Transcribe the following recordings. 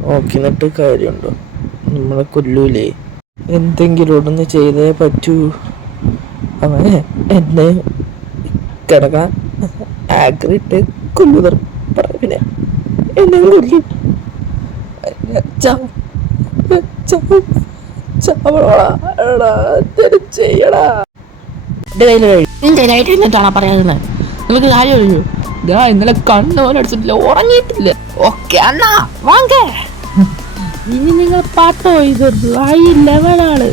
നോക്കിന്നിട്ട് കാര്യമുണ്ടോ? നമ്മളെ കൊല്ലൂലേ? എന്തെങ്കിലും ഒന്ന് ചെയ്തേ പറ്റൂ. അവനെ എന്നെ കിടക്കാൻ ആഗ്രഹിട്ട് കൊല്ലുതർ പിന്നെ എന്നെ കൊല്ലും. ചെയ്യടാ. പറയുന്നത് നിങ്ങൾക്ക് കാര്യമല്ലോ. ഇന്നലെ കണ്ണോലെ അടിച്ചിട്ടില്ല, ഉറങ്ങിയിട്ടില്ല. ഓക്കെ അണ്ണാ വാങ്ങ. ഇനി നിങ്ങൾ പാട്ടോ, ഇത് ഹൈ ലെവലാണ്.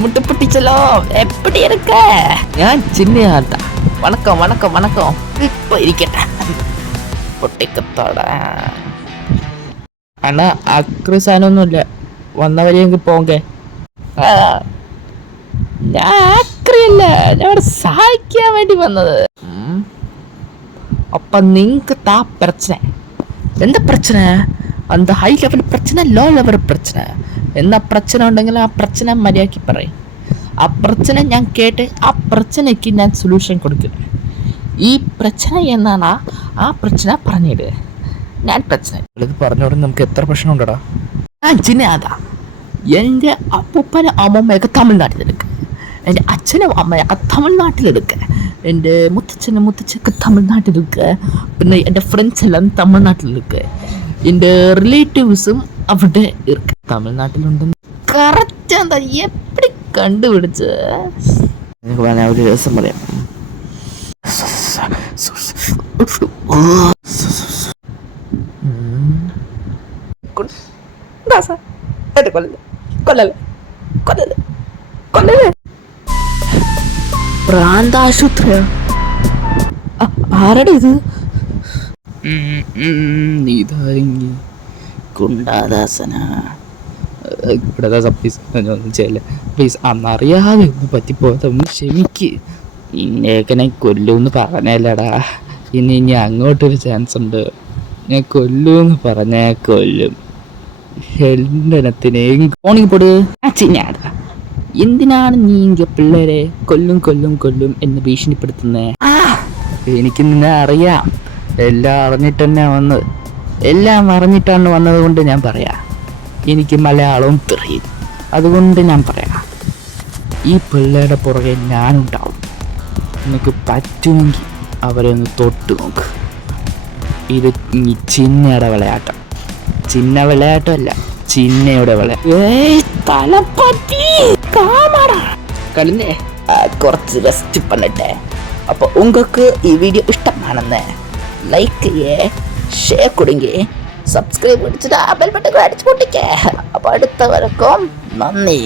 മുട്ടപ്പൊട്ടിച്ചല്ലോ. എപ്പടി இருக்க? ഞാൻ ചിന്നയാത്ത. വണക്കം വണക്കം വണക്കം. ഇപ്പൊ ഇരിക്കട്ടെ. പൊട്ടിക്കത്തോട അണ്ണാ ആക്രിസാനൊന്നുമില്ല, വന്നവരെയെങ്കിൽ പോങ്കെ. ഞാൻ ആക്രിയല്ല, ഞാൻ ഇവിടെ സഹായിക്കാൻ വേണ്ടി വന്നത്. அப்ப நீங்க தான் பிரச்சனை. எந்த பிரச்சனை? அந்த ஹை லெவல் பிரச்சனை, லோ லெவல் பிரச்சனை. என்ன பிரச்சனை ഉണ്ടെങ്കിലും ആ പ്രശ്നം മര്യാദയ്ക്ക് പറയും. ആ പ്രശ്നം ഞാൻ കേട്ട് ആ പ്രശ്നയ്ക്ക് ഞാൻ സൊല്യൂഷൻ കൊടുക്കും. ഈ പ്രശ്നം എന്നാണ് ആ പ്രശ്നം പറഞ്ഞിട്. ഞാൻ പ്രശ്നം ഇത് പറഞ്ഞോടെ നമുക്ക് എത്ര പ്രശ്നം ഉണ്ടടാ. ഞാൻ ചിന്നയാതാ. എൻ്റെ അപ്പൂപ്പനും അമ്മമ്മയൊക്കെ തമിഴ്നാട്ടിലെടുക്കുക, എൻ്റെ അച്ഛനും അമ്മയൊക്കെ തമിഴ്നാട്ടിലെടുക്കുക, എൻ്റെ മുത്തച്ഛനും മുത്തച്ഛനൊക്കെ തമിഴ്നാട്ടിലെടുക്കുക, പിന്നെ എൻ്റെ ഫ്രണ്ട്സ് എല്ലാം തമിഴ്നാട്ടിലെടുക്കുക, എൻ്റെ റിലേറ്റീവ്സും അവിടെ ഇരിക്കുക. തമിഴ്നാട്ടിലുണ്ടെന്ന് കറക്റ്റ് എന്താ എപ്പടി കണ്ടുപിടിച്ച്? എനിക്ക് വേണേ ഒരു ദിവസം പറയാം. പ്രാന്താശുപത്രിയോ? ആരുടെ ഇത്? നീതാരിങ്ങി കുണ്ടാദാസന. പ്ലീസ് അന്നറിയാതെ ഒന്ന് പറ്റിപ്പോയത് ഒന്ന് ക്ഷമിക്ക്. ഇന്നേക്കനെ കൊല്ലുമെന്ന് പറഞ്ഞല്ലടാ. ഇനി അങ്ങോട്ടൊരു ചാൻസ് ഉണ്ട്. ഞാൻ കൊല്ലുമെന്ന് പറഞ്ഞാ കൊല്ലും. ഹെൽഡനത്തിനെയും പോണിപ്പോട്. ചിന്നാടാ, എന്തിനാണ് നീ ഇങ്ങ പിള്ളേരെ കൊല്ലും കൊല്ലും കൊല്ലും എന്ന് ഭീഷണിപ്പെടുത്തുന്നേ? എനിക്ക് നിന്നെ അറിയാം. എല്ലാം അറിഞ്ഞിട്ട് തന്നെ വന്നത്. എല്ലാം അറിഞ്ഞിട്ടാണ് വന്നത് കൊണ്ട് ഞാൻ പറയാം. എനിക്ക് മലയാളവും തെറിയും, അതുകൊണ്ട് ഞാൻ പറയാം. ഈ പിള്ളേരുടെ പുറകെ ഞാനുണ്ടാവും. നിനക്ക് പറ്റുമെങ്കിൽ അവരെ ഒന്ന് തൊട്ട് നോക്ക്. ഇത് ചിന്നയുടെ വിളയാട്ടം. ചിന്ന വിളയാട്ടമല്ല, ചിന്നയുടെ കളിഞ്ഞേ. കുറച്ച് റെസ്റ്റ് പണിട്ടെ. അപ്പോൾ உங்களுக்கு ഈ വീഡിയോ ഇഷ്ടമാണെന്ന് ലൈക്ക് ചെയ്യേ, ഷെയർ കൊടുങ്ങി, സബ്സ്ക്രൈബ് അടിച്ചിട്ട് ആ ബെൽ ബട്ടൺ അടിച്ചു പൊട്ടിക്കേ. അപ്പോൾ അടുത്ത വരക്കും നന്ദി.